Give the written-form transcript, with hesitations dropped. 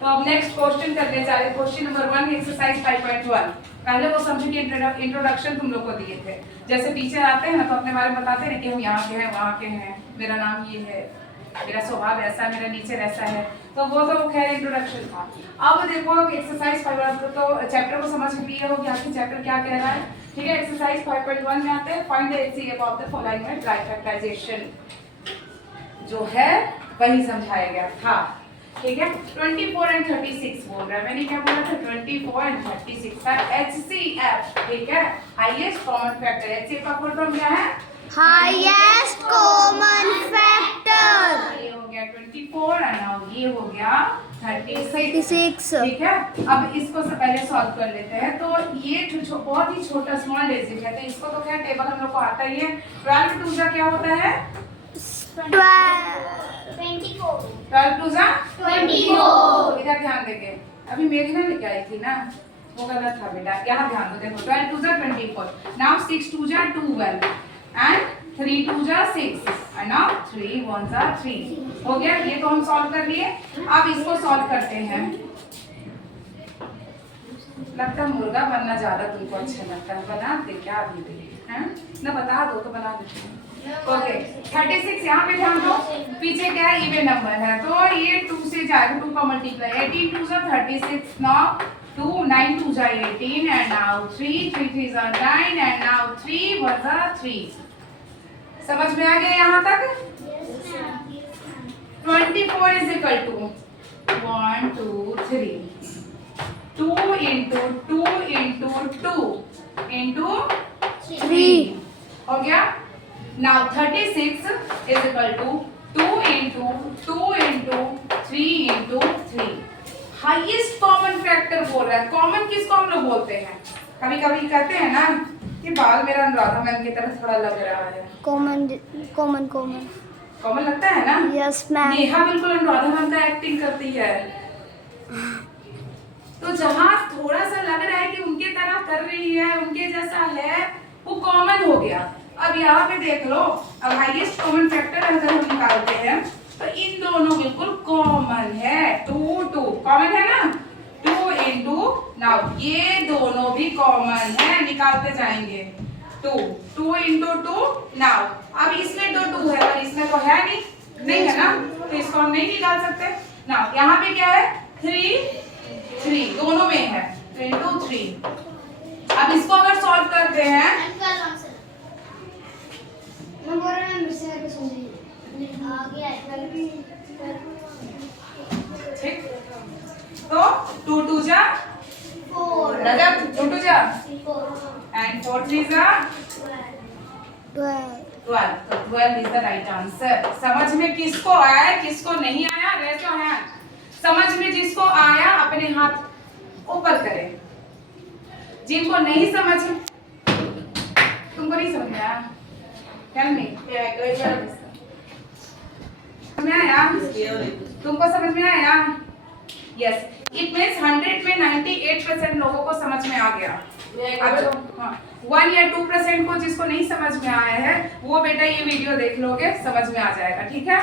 तो अब next question करने जा रहे हैं। Question number 1 exercise 5.1। पहले वो समझो कि इंट्रोडक्शन तुम लोग को दिए थे। जैसे टीचर आते हैं ना तो अपने बारे में बताते हैं कि हम यहाँ के हैं, वहाँ के हैं, मेरा नाम ये है, मेरा स्वभाव ऐसा, मेरा नेचर ऐसा है। तो वो तो खैर इंट्रोडक्शन था। अब देखो एक्सरसाइज 5.1 तो चैप्टर को समझ लिए हो कि आखिर चैप्टर क्या कह रहा है। ठीक है, एक्सरसाइज 5.1 में आते हैं find the HCF of the following में ड्राई फैक्टराइजेशन जो है वही समझाया गया था। ठीक है, 24 एंड 36 बोल रहा है। मैंने क्या बोला था? 24 एंड 36 का एचसीएफ। ठीक है, हाईएस्ट कॉमन फैक्टर। एचसीएफ का फुल फॉर्म क्या है? Highest common factor. ये हो गया 24 एंड नाउ ये हो गया 36। 36। ठीक है, अब इसको से पहले सॉल्व कर लेते हैं। तो ये बहुत ही छोटा स्मॉल डिजिट है, तो इसको तो क्या टेबल हम लोग को आता ही है। 12 टू जा क्या होता है? 24। 12 टू जा 24। इधर ध्यान देंगे। अभी मेरी ना लेके आई थी ना, वो गलत था बेटा। यहाँ ध्यान दो, देखो 12 टू जा 24। नाउ 6 टू जा 12 एंड 3 टू जा 6 एंड नाउ 3 1 जा 3। हो गया, ये तो हम सॉल्व कर लिए। अब इसको सॉल्व करते हैं। लगता है मुर्गा बनना ज्यादा तुमको अच्छा लगता है, बना दे क्या अभी हैं ना? बता दो तो बना देते हैं। ओके 36 यहाँ पे ध्यान दो, पीछे क्या है? इवन नंबर है तो ये 2 से जाएगा, 2 का मल्टीप्लाई। 18 टू जा 36, नाउ 2 9 टू जा 18 एंड नाउ 3 3 3 जा 9 एंड नाउ 3 1 जा 3। समझ में आ गया यहाँ तक? 24 is equal to 1 2 3 2 into 2 into 2 into 3 हो गया। Now 36 is equal to 2 into 2 into 3 into 3। Highest common factor बोल रहा है। कॉमन किसको हम लोग बोलते हैं? कभी कभी कहते हैं ना कि बाल मेरा अनुराधा मैम की तरह थोड़ा लग रहा है। कॉमन कॉमन कॉमन कॉमन लगता है ना? Yes ma'am. नेहा बिल्कुल अनुराधा मैम का एक्टिंग करती है। तो जहाँ थोड़ा सा लग रहा है कि उनके तरह कर रही है, उनके जैसा है, वो कॉमन हो गया। अब यहाँ पे देख लो, अब हाईएस्ट कॉमन फैक्टर अगर हम निकालते हैं तो इन दोनों बिल्कुल कॉमन है। 2 2 कॉमन है ना? 2 इंटू नाउ ये दोनों भी कॉमन है, निकालते जाएंगे। 2 2 इंटू 2 नाउ अब इसमें तो 2 है और इसमें तो है नहीं है ना, तो इसको हम नहीं निकाल सकते। नाउ यहाँ पे क्या है? 3 3 दोनों में है, तो इंटू 3। अब इसको अगर सॉल्व करते हैं ठीक, तो 2 2 जा 4 रजत 2 2 जा एंड 4 3 जा 12। 12। तो 12 इज द राइट आंसर। समझ में किसको आया किसको नहीं आया? Raise your hand. समझ में जिसको आया अपने हाथ ऊपर करें। जिनको नहीं समझ, तुमको नहीं समझ में आया? Tell me. समझ में आया? तुमको समझ में आया? Yes. It means 100 में 98% लोगों को समझ में आ गया। अब 1 या 2% को जिसको नहीं समझ में आया है वो बेटा ये वीडियो देख लोगे, समझ में आ जाएगा। ठीक है?